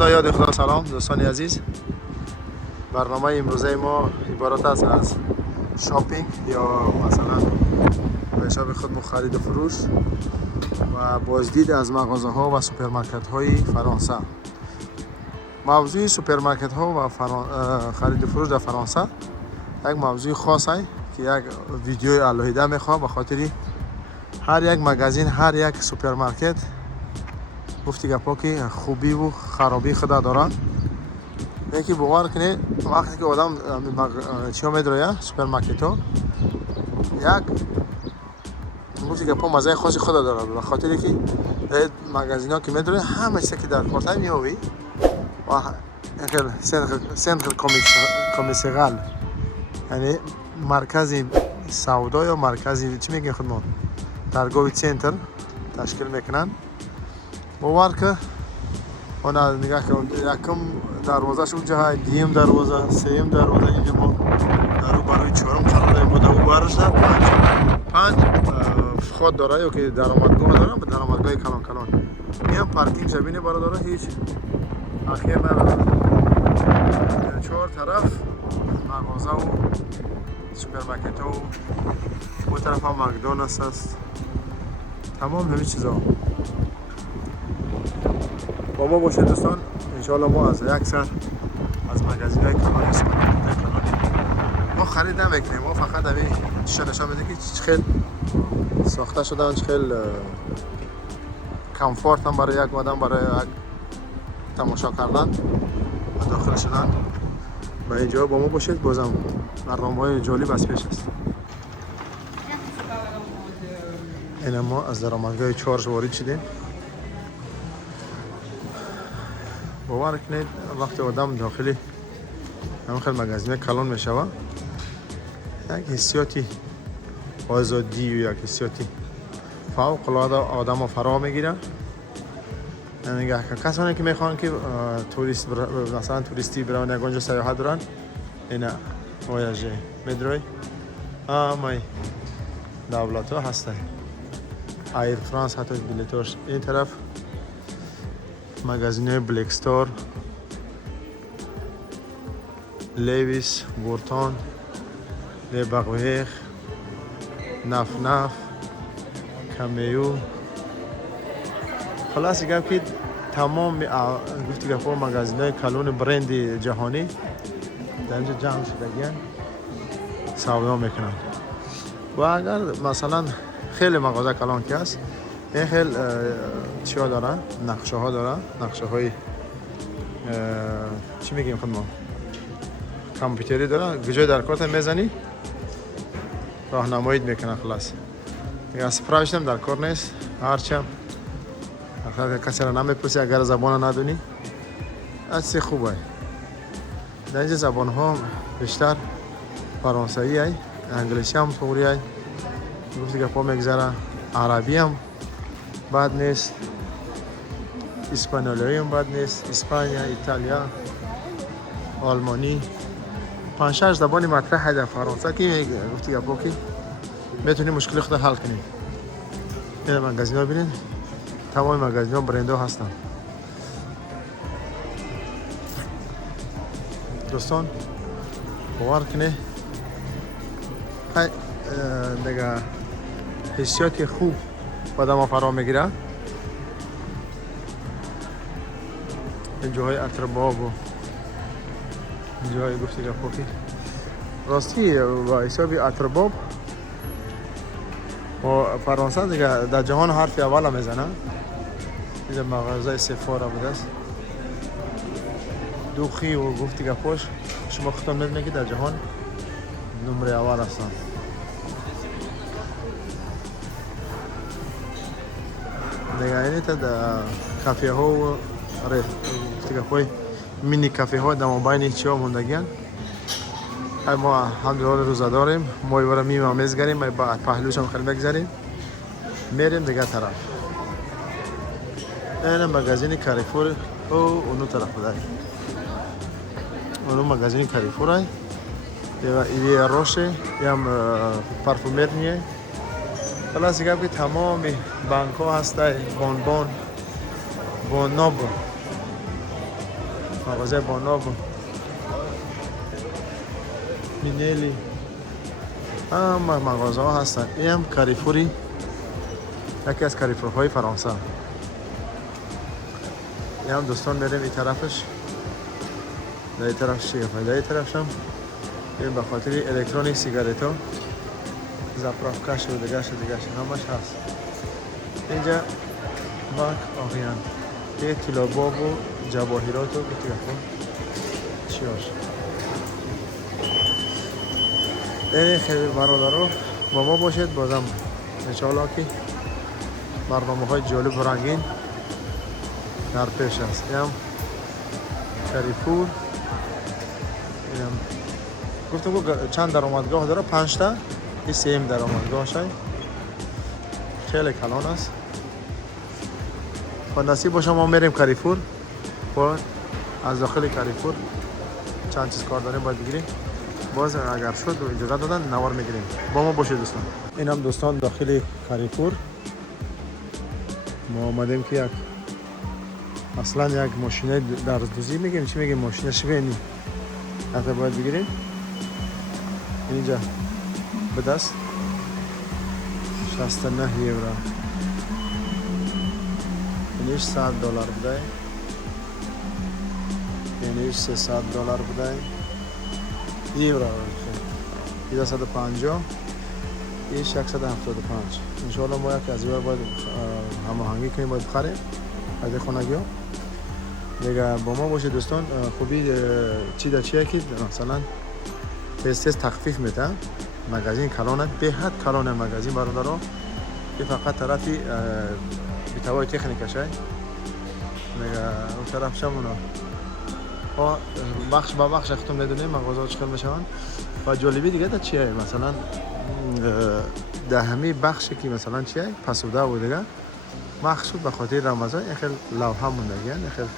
خدا یاد خدا. سلام دوستان عزیز. برنامه امروزه ما عبارت است از شاپینگ یا مثلا به حساب خود خرید و فروش و بازدید از مغازه ها و سوپرمارکت های فرانسه. موضوع سوپرمارکت ها و خرید و فروش در فرانسه یک موضوع خاص است که یک ویدیو علیحده میخوام، به خاطر هر یک مغازین، هر یک سوپرمارکت گفتی گپا که خوبی و خرابی خدا داره. یکی باور کنه وقتی که آدم چیا میدره سوپرمارکت ها یک گفتی گپا مزه خاصی خدا داره، به خاطر که مغازین ها که میدره همه چیزی که در کارت میوی و سنتر کمیسیغال، یعنی مرکز سودا یا مرکزی چی میگن خودمون درگاه سنتر تشکیل میکنن. باور که اونا نگاه کن یکم دروازه اونجا های، دیم دروازه، سیم دروازه، اینجا ما درو برای چهارم قرار داریم. با برش پنج خود داره یا که درآمدگاه داره، به درآمدگاه کلان کلان میام پارکینگ زمینه برا داره، هیچ اخیر نداره. چهار طرف مغازه و سوپرمارکت و اون طرف هم مکدونالدز است، تمام همه چیزا. با ما باشید دوستان، انشاءالله ما از یک سر از مغازین های کلان ما خرید نمیکنیم، ما فقط همین چیزا نشان میده که خیلی ساخته شدن، خیلی کامفورت هم برای یک آدم برای یک تماشا کردن و داخل شدن. و اینجا با ما باشید، بازم برنامه‌های جالب از پیش است. این ما از درآمدگاه چارج وارد شدیم. باور کنید وقتی آدم داخلی همین خیلی مغازین کلان میشوه، یک حسیاتی آزادی و یک حسیاتی فوق العاده آدم فرا میگیره. یعنی کسانی که میخوان که توریست مثلا توریستی برن یک اونجا سیاحت برن، اینا ویاژه میدروی همه دولت ها هسته. ایر فرانس حتی بلیتاش این طرف مغازین بلک استور، لیویس، بورتون، لباقویخ، نف کامیو، خلاص گفت که تمام گفتی که خب مغازین های کلون برند جهانی در اینجا جمع شدگیان سودا میکنن. و اگر مثلا خیلی مغازه کلان که هست، این خیلی چیا داره؟ نقشه ها داره، نقشه های چی میگیم خود ما کامپیوتری داره، گوشه در کارت میزنی راهنمایی میکنه. خلاص دیگه اسپرایش هم در کار نیست، هرچم اگر کسی را نمیپرسی اگر زبان ندونی اصلا خوبه. در اینجا زبان ها بیشتر فرانسوی هست، انگلیسی هم طوری هست، گفتی که پا میگذاره، عربی هم بد نیست، اسپانیایی هم بد نیست، اسپانیا، ایتالیا، آلمانی، 5-6 زبانی مطرح هست در فرانسه که گفتی که پا که میتونی مشکل خود حل کنی. این مغازین ها ببینید، تمام مغازین ها برند ها هستن. دوستان باور کنه دیگه حسیات خوب آدم فرا میگیره. این جاهای اترباب و این جاهای گفتی که خوبی راستی و حسابی اترباب و فرانسه دیگه در جهان حرف اول میزنه. این مغازه سفارا بوده است، دوخی و گفتی که پوش شما خودتون میدونید که در جهان نمره اول هستن. دیگه اینی تا در کافه ها و گفتی که پوی مینی کافه ها در مابین چی ها موندگیان. ما الحمدلله روزه داریم، ما ایوارا میز گریم، ما بعد پهلوش هم خیلی بگذاریم میریم دیگه طرف. این مغازین کاریفور و اونو طرف داریم، اونو مغازین کاریفور هست. یه روشه یه هم پارفومرنیه. خلاص دیگه که تمام بانک ها هسته، بانبان، باناب مغازه باناب مینلی همه مغازه ها هستن. این هم کاریفوری، یکی از کاریفورهای فرانسه. این هم دوستان میریم این طرفش، در این طرف چیه؟ در این طرفش هم این به خاطر الکترونیک سیگارت ها زپرافکش و دیگرش همش هست. اینجا باک آقیان یه طلاباب و جواهرات رو بطیره کن چی هاش. این خیلی برادر با ما باشید. بازم انشاءالله که برنامه های جالب و رنگین در پیش است. این هم کاریفور. این هم گفتم که چند درآمدگاه داره؟ 5 تا. این سیم درآمدگاه شد. خیلی کلان است. و نصیب باشه ما میریم کاریفور و از داخل کاریفور چند چیز کار داریم باید بگیریم. باز اگر شد و اجازه دادن نوار میگیریم. با ما باشید دوستان. این هم دوستان داخل کاریفور ما آمدیم که یک اصلا یک ماشینه در دوزی میگیم چی میگیم ماشینه شوینی حتی باید بگیریم. اینجا به دست 69 یورو، اینیش $100 بوده، اینیش $300 بوده یورو، اینجا 150، اینش 175. انشاءالله ما یک از این باید هماهنگی کنیم، باید بخریم از خونگی ها دیگه. با ما باشه دوستان. خوبی چی در چیه که مثلا تیز تخفیف میده. مگازین کلانه، به حد کلانه مگازین برادرها. این فقط طرفی بیتوای تکنیکش های دیگه. اون طرف شمونا بخش با بخش اختم میدونیم مغازه ها چکر میشون. و جالبی دیگه در چیه مثلا ده همه بخشی که مثلا چیه پسوده و دیگه مخصوص به خاطر رمضان این خیلی لوحه مونده گیان، این خیلی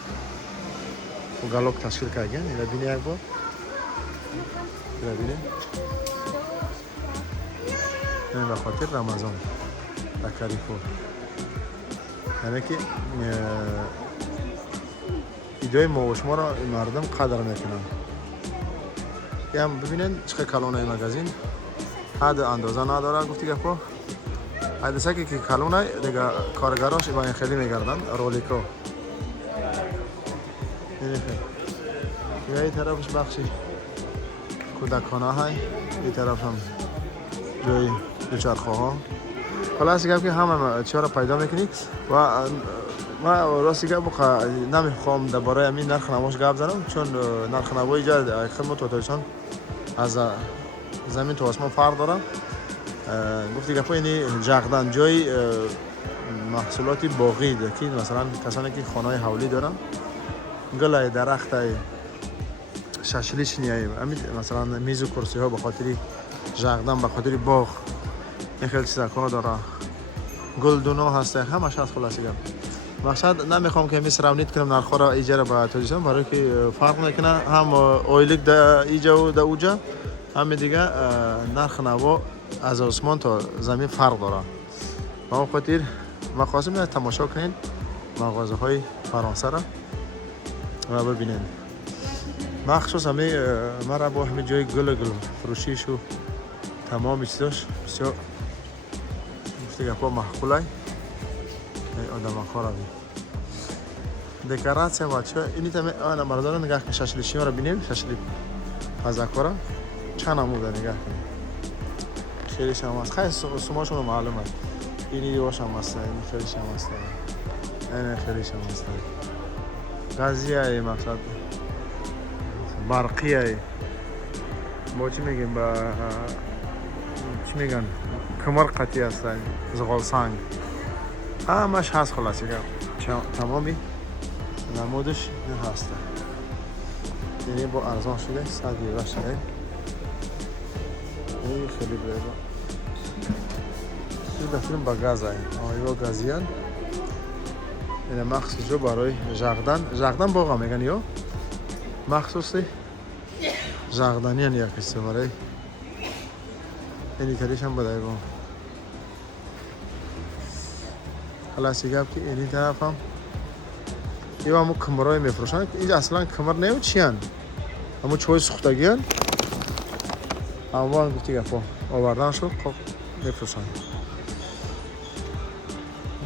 گالوک تشکیل کرده گیان. این بینی یک بار این بینی این به خاطر رمضان در کاریفور. یعنی که ایدوی ما و شما را مردم قدر میکنن. یه هم ببینین چقدر کلانه این مگازین حد اندازه نداره. گفتی که پا حدیثه که کلونه دیگه کارگراش با این خیلی میگردن رولیکو. این خیلی این طرفش بخشی کودکانه های، این طرف هم جای دوچرخه ها. خلاصی که همه چی را پیدا میکنی. و راستی که نمیخوام درباره همین نرخ نماش گپ زنم، چون نرخ نمای اینجا خدمت توتایشان از زمین تا آسمان فرق داره. گفتی که اینی جغدن جای محصولاتی باقی ده که مثلا کسانی که خانه حولی دارن گلای درخت ششلیش نیایی مثلا میز و کرسی ها به خاطر جغدن به خاطر باغ این خیلی چیزا کار داره. گلدونا هسته همش هست. خلاصی گم مقصد نمیخوام که مثل رونیت کنم نرخ را ایجاره به توجیشم برای که فرق میکنه. هم اویلک در ایجا و در اوجا هم دیگه نرخ نوا از آسمان تا زمین فرق داره. با خاطر ما خواستم تماشا کنین مغازه های فرانسه را و ببینین. مخصوص همه مرا با همه جای گل فروشیش و تمام چیزاش بسیار گفتی که با محقولای آدم خواه دکاراتsia بچه اینی تمه آن مردان نگاه که ششلیشی ها را بینیم. ششلی پزاکو را چند نموده نگاه کنیم. خیلی شما است. خیلی سماشون رو معلوم است. اینی دیواش هم است. این خیلی شما است. این خیلی شما است. غازی های مقصد برقی های با چی میگیم با چی میگن کمر قطعی هستن زغال سنگ همش هست. خلاصی که تمامی نمودش این هسته. یعنی با ارزان شده 100 یورو شده. این خیلی بریبا این دفترم با گاز هایی آیوا گازیان. این مخصوص جو برای جغدن باقا میگن یا مخصوصی جغدنی هن یا کسی برای اینی تریش هم بدهی با خلاصی گفت که اینی طرف هم یا همون کمرای میفروشن. اینجا اصلا کمر نمید چیان همون چوی سوختگیان اما گفتی گفت آوردن شد خب میفروشن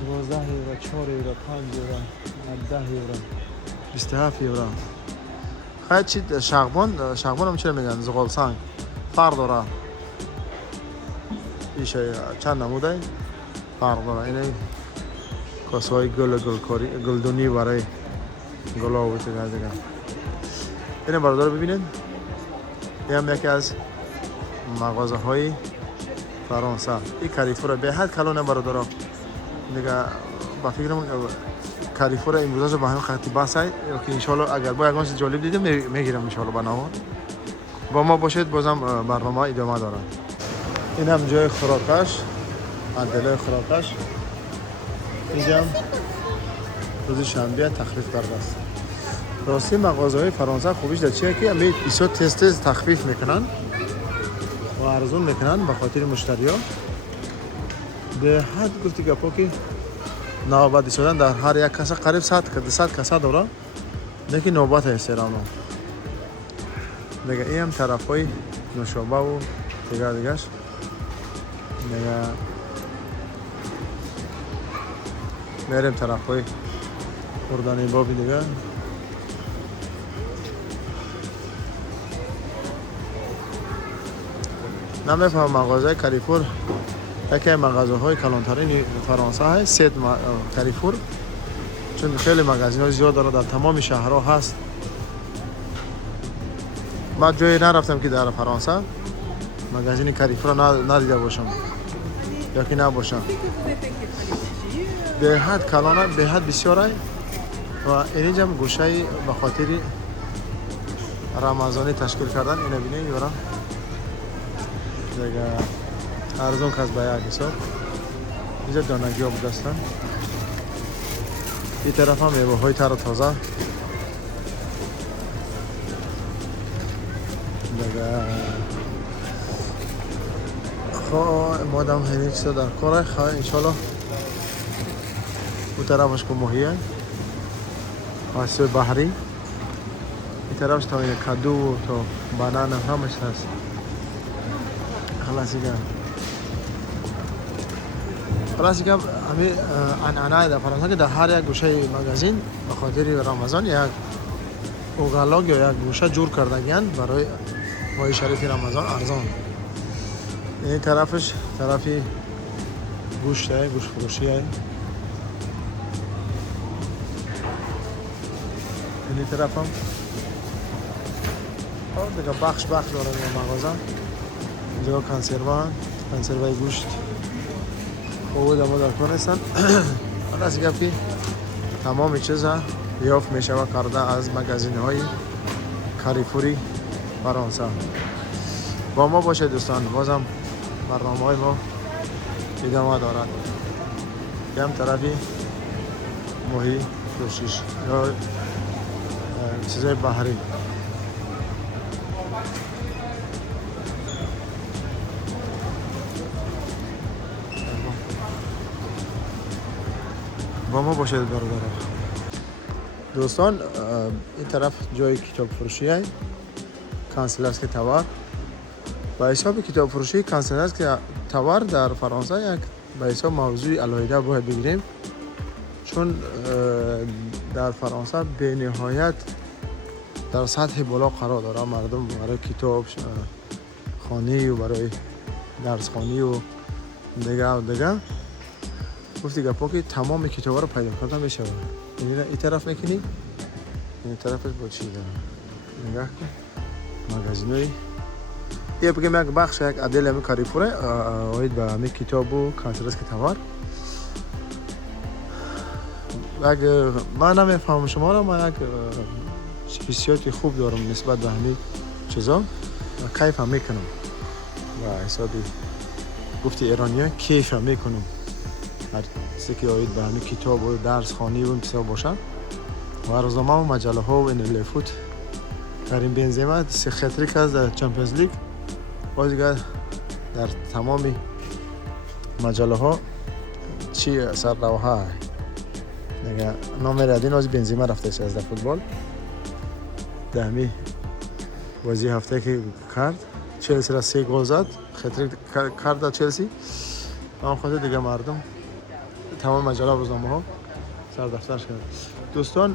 12 یورو 4 یورو 5 یورو 10 یورو 27 یورو خیلی چی شغبان هم چرا میگن زغال سنگ فرق داره ایشه چند نموده فرق داره اینه کاسهای گلدونی برای گلا و دیگه اینه برادر ببینید این هم یکی از مغازه های فرانسه این کاریفور به حد کلونه برادر دیگه با فکرم کاریفور امروز با هم خطی بحث های که انشالله اگر با یکان چیز جالب دیدم میگیرم انشالله بناور با ما باشید بازم برنامه ادامه داره این هم جای خوراکش عدله خوراکش اینجا هم روز شنبه تخفیف کرده است راستی مغازه های فرانسه خوبیش در چیه که همه ایسا تست تخفیف میکنن و ارزون میکنن به خاطر مشتری ها به حد گفتی گپا که نوبتی شدن در هر یک کاسه قریب 100 کاسه داره لیکن نوبت هست ایرانو دیگه این هم طرف های نوشابه و دیگه دیگهش دیگه میریم طرف های خوردنی بابی دیگه نمیفهم مغازه کاریفور یکی مغازه های کلانترین فرانسه هست سید کاریفور چون خیلی مغازین های زیاد داره در تمام شهرها هست من جایی نرفتم که در فرانسه مغازین کاریفور ندیده باشم یا که نباشم به حد کلانه به حد بسیار و اینجا هم گوشه به خاطر رمضانی تشکیل کردن اینو بینید یورا دیگه ارزون که از به یک حساب اینجا دانگی ها بوده هستن این طرف هم میوه های تر و تازه دیگه خواه مادم هنیک چیزا در کاره خواه انشالله اون طرفش که ماهیه آسیب بحری این طرفش تا این کدو و تا بانان همش هست خلاصی که همه انعنای در فرانسه که در هر یک گوشه مغازین به خاطر رمضان یک اوغلاگ یا یک گوشه جور کردگیان برای ماه شریف رمضان ارزان این طرفش طرفی گوشت ہے گوشت فروشی ہے این طرف هم دیگه بخش داره این مغازه اینجا کنسروای گوشت خوب دمو در کار هستن حالا از گفتی تمام چیزا یافت میشه و کرده از مغازین های کاریفوری فرانسه با ما باشه دوستان بازم برنامه های ما ادامه دارد هم طرفی ماهی فروشیش یا چیزای بحری با ما باشید برادر دوستان این طرف جای کتاب فروشی ہے کانسلرسکی تاور با حساب کتاب فروشی کانسلرسکی تاور در فرانسه یک با حساب موضوع علاهیده باید بگیریم چون در فرانسه به نهایت در سطح بالا قرار داره مردم برای کتاب خانی و برای درس خانی و دیگه گفتی گپا که تمام کتابا رو پیدا کردن بشه این طرف میکنی این طرفش با چی داره نگاه کن مغازینای یه بگم یک بخش یک عدل همه کاریفوره آید به همه کتاب و کانسلرسکی تاور من نمیفهمم شما را من یک حسیاتی خوب دارم نسبت به همه چیزا و کیف هم میکنم و حسابی گفتی ایرانی ها کیف هم میکنم هر چیزی که آید به همه کتاب و درس خانی و این چیزا باشه و روزنامه و مجله ها و این لیفوت کریم بنزما سه خطریک از چمپیونز لیگ باز دیگه در تمام مجله ها چی سر روها دیگه نامر ادین از بنزیما رفته است از فوتبال دمی بازی هفته که کرد چلسی را 3 گل زد خطر کرد چلسی اون خاطر دیگه مردم تمام مجله روزنامه ها سر دفتر شد. دوستان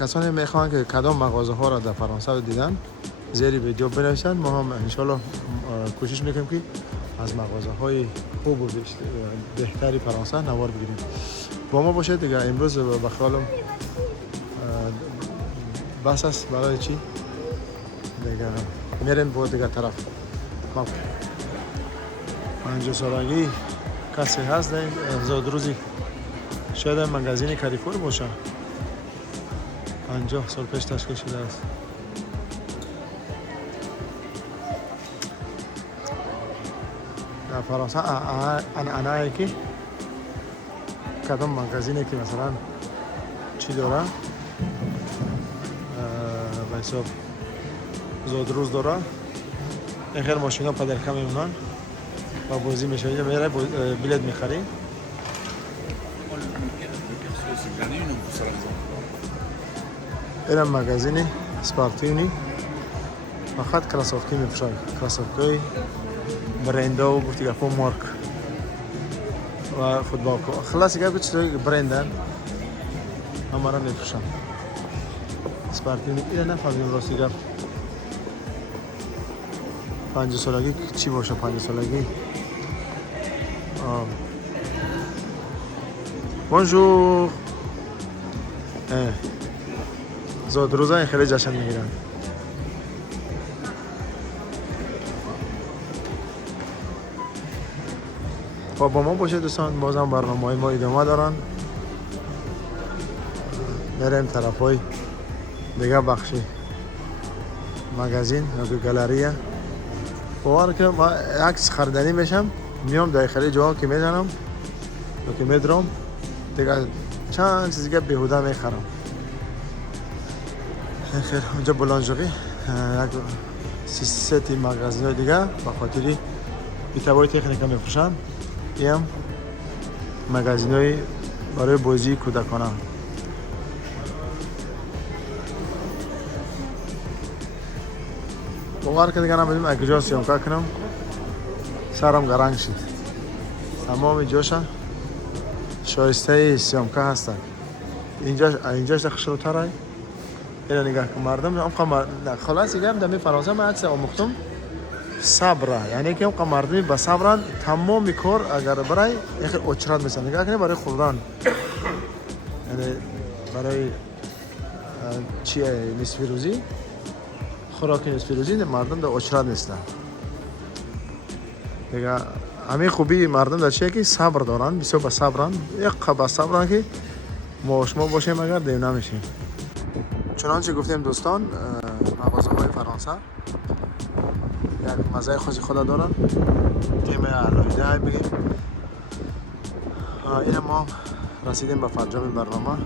کسانی میخوان که کدام مغازه ها را در فرانسه دیدن زیر ویدیو بنویسن ما هم ان شاء الله کوشش میکنیم که از مغازه های خوب و بهتری فرانسه نوار بگیریم. با ما باشید دیگه. امروز به خیالم بس است برای چی دیگه میریم با دیگه طرف 50 سالگی کسی هست در زادروزی شاید مغازین کاریفور باشه 50 سال پیش تشکیل شده است. در فرانسه انایی که کدام مغازینی که مثلا چی داره به حساب زادروز داره این خیلی ماشینا پدرکم میمونن و بازی میشه اینجا میره بلیت میخری اینم مغازین اسپارتینی فقط کراسوفکی میفروشن کراسوفکی برندا و گفتی گفت مارک و فوتبال کو خلاص دیگه کچھ تو برندن همارا میفروشن اسپارتینی اینا نفهمیدم راستی گفت 50 سالگی چی باشه 50 سالگی بونجور زادروزا خیلی جشن میگیرن. با ما باشه دوستان بازم برنامه‌های ما ادامه دارن میریم طرفای دیگه بخشی مغازین یا گالریه باور که ما عکس خریدنی میشم میام داخلی جا که میزنم یا که میدرم دیگه چند چیزی که بیهوده میخرم. خیر اونجا بولانژری یک سیستی مغازین دیگه با خاطری بیتابای تکنیکا میفروشن این مغازین های برای بازی کودکانه باور که دیگه نمیدونم اگه سیام کنم سرم گرنگ شد تمام جاشا شایسته سیامکه هستن اینجاش خشلوتره اینا نگاه که مردم هم خلاص دیگه هم دمی فرانسه من عکس آموختم صبره یعنی که هم مردمی با صبرن تمام کار اگر برای یک اچرات میسن نگاه کنید برای خوردن یعنی برای چی نصف روزی خوراک نصف روزی مردم در اچرات نیستن دیگه همین خوبی مردم در چیه که صبر دارن بسیار با صبرن یک با صبرن که ما شما باشیم اگر دیم نمیشیم. چنانچه گفتیم دوستان مغازه های فرانسه یک مزه خاصی خود دارن تیم علایده بگیم. این ما رسیدیم به فرجام برنامه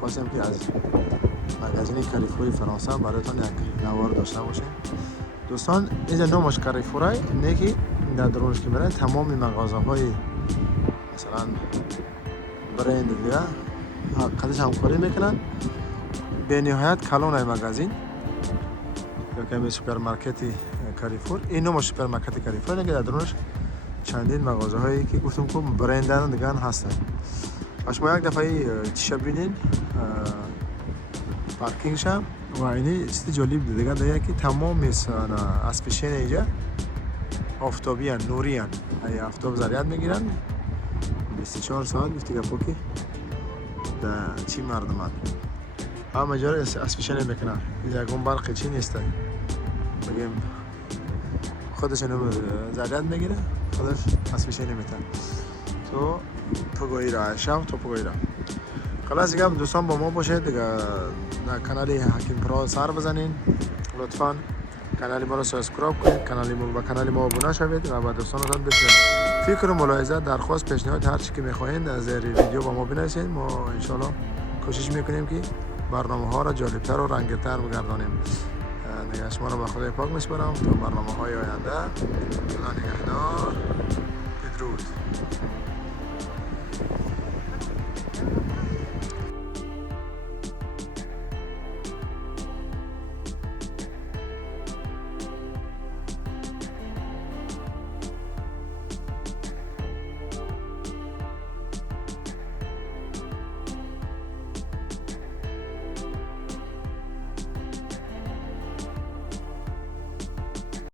خواستیم که از مغازین کاریفوری فرانسه برایتان یک نوار داشته باشیم دوستان. اینجا نامش کاریفوره اینه که در درونش که برای تمام مغازه های مثلا برند دیگه قدش همکاری میکنن به نهایت کلان های مغازین یا کمی سوپرمارکتی کاریفور این نامش سوپرمارکت کاریفور اینه که در درونش چندین مغازه هایی که گفتم که برندن دیگه هستن. شما یک دفعه چیشه بینین پارکینگش هم و اینه چیز جالب دیگه دیگه که تمام اسپیشن اینجا آفتابی هن نوری هن ای آفتاب ضریت میگیرن 24 ساعت بیفتی گفت که در چی مردم هن همه جا اسپیشن میکنن یکون برقی چی نیست بگیم خودش ضریت میگیره خودش اسپیشن میتن تو پگویی را شب تو پگویی را خلاص دیگه دوستان با ما باشید دیگه در کانال حکیم پرا سر بزنین لطفاً کانال ما رو سابسکرایب کنید کانال ما ابونه شوید و با دوستانتون بشنوید فکر و ملاحظه درخواست پیشنهاد هر چی که میخواین از ویدیو با ما بنویسید ما ان شاء الله کوشش میکنیم که برنامه ها را جالبتر و رنگتر بگردانیم. دیگه شما رو به خدای پاک میسپارم تا برنامه های آینده. خدا نگهدار. بدرود.